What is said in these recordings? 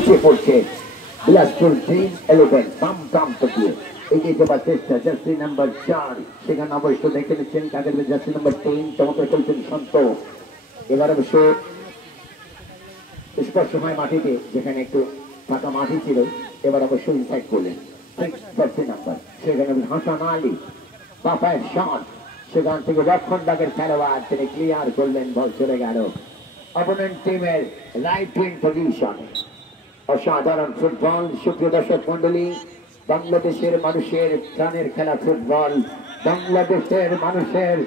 পিছিয়ে পড়ছে বিলাসপুর টিম 11 বাম প্রান্ত দিয়ে এগিয়ে যাবার চেষ্টা। জার্সি নাম্বার 4 সেখানে অবশ্য দেখে নিচ্ছেন কাদের জার্সি নাম্বার 3 চমৎকার খেলছেন শান্ত। এবার অবশ্য স্পর্শ হয় মাটিতে, যেখানে একটু ফাঁকা মাটি ছিল, এবার অবশ্য ইনসাইড করলেন জার্সি নাম্বার সেখানে হাসান আলী বাফায় শট, সেখান থেকে রক্ষণ ডাকের খেলোয়াড় তিনি ক্লিয়ার করলেন, বল চলে গেল অপোনেন্ট টিমের রাইট উইং পজিশনে। অসাধারণ ফুটবল সুপ্রিয় দর্শক মন্ডলী, বাংলাদেশের মানুষের প্রাণের খেলা ফুটবল, বাংলাদেশের মানুষের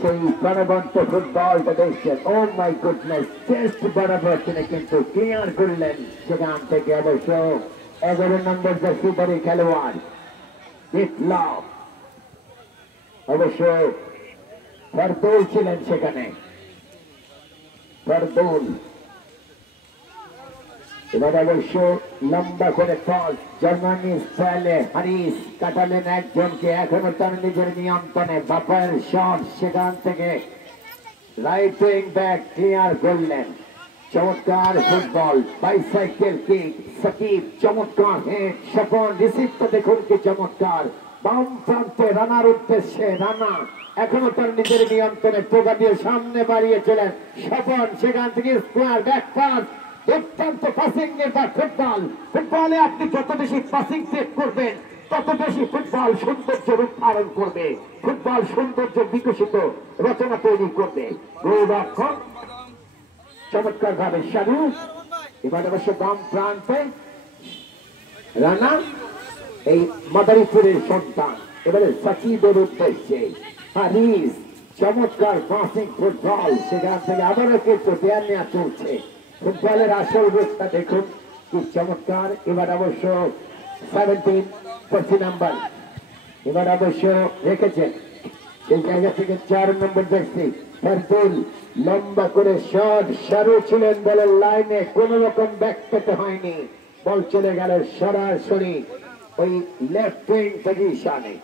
সেই প্রাণবন্ত ফুটবলটা দেখছেন। ও মাই গুডনেস, চেস্ট বরাবর তিনি কিন্তু ক্লিয়ার করলেন, সেখান থেকে অবশ্য 11 নম্বর জার্সিধারী খেলোয়াড় বিপ্লব অবশ্য ফারদৌল ছিলেন সেখানে, ফারদৌল। এবার অবশ্য লম্বা করে টস জার্মানি স্টাইলে হারিস কাটালেন একজনকে, এখনো তার নিজের নিয়ন্ত্রণে বাপায়ের শট, সেখান থেকে রাইট উইং ব্যাক ক্লিয়ার করলেন। চমৎকার ফুটবল, বাইসাইকেল কিক, সাকিব চমৎকার হেড, স্বপন রিসিভটা দেখুন কি চমৎকার, বাম প্রান্তে রানার উদ্দেশ্যে রানা এখনো তার নিজের নিয়ন্ত্রণে টোকা দিয়ে সামনে বাড়িয়েছিলেন স্বপন, সেখান থেকে স্কোয়ার ব্যাক পাস, অত্যন্ত পাসিং নির্ভর ফুটবল। ফুটবলে আপনি যত বেশি পাসিং সেট করবেন তত বেশি ফুটবল সৌন্দর্য রূপ ধারণ করবে, ফুটবল সৌন্দর্য বিকশিত রচনা তৈরি করবে। গোলরক্ষক চমৎকার ভাবে শারু, এবার অবশ্য বাম প্রান্তে রানা এই মাদারীপুরের সন্তান, এবারে সাকিবের উদ্দেশ্যে হারিস চমৎকার পাসিং ফুটবল, সেখান থেকে আবারও কিন্তু দেয়ার নেওয়া চলছে। ফুটবলের আসল রূপটা দেখুন কি চমৎকার। এবার অবশ্য 17 নাম্বার এবার অবশ্য রেখেছেন সেই জায়গা থেকে 4 নম্বর জার্সি ফারদুল, লম্বা করে শট, শারু ছিলেন বলের লাইনে, কোন রকম ব্যাক পেতে হয়নি, বল চলে গেল সরাসরি ওই লেফট উইং পজিশনে।